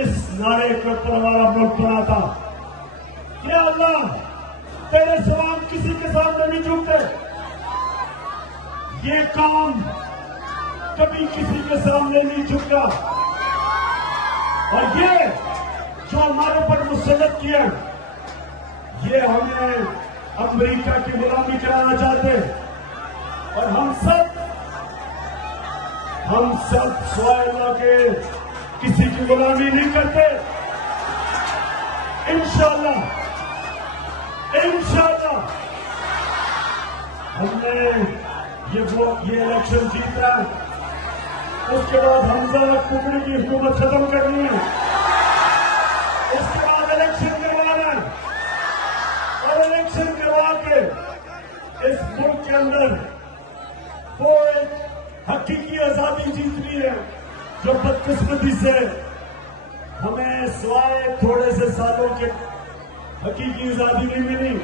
इस नारे के ऊपर हमारा मुल्क बना था। या अल्लाह, तेरे सवाल किसी के सामने नहीं झुकते। ये काम कभी किसी के सामने नहीं झुका। और ये जो हमारे ऊपर मुसल्लत किया, ये हमें अमेरिका की गुलामी कराना चाहते। और हम सब सिवाय अल्लाह के किसी की गुलामी नहीं करते। इंशाअल्लाह हमने ये इलेक्शन जीता है। उसके बाद हमजा कुकड़ी की हुकूमत खत्म करनी है। उसके बाद इलेक्शन करवाना है और इलेक्शन करवा के इस मुल्क के अंदर वो एक हकीकी आजादी जीतनी है जो बदकिस्मती से हमें सिवाय थोड़े से सालों के हकीकी आजादी नहीं मिली।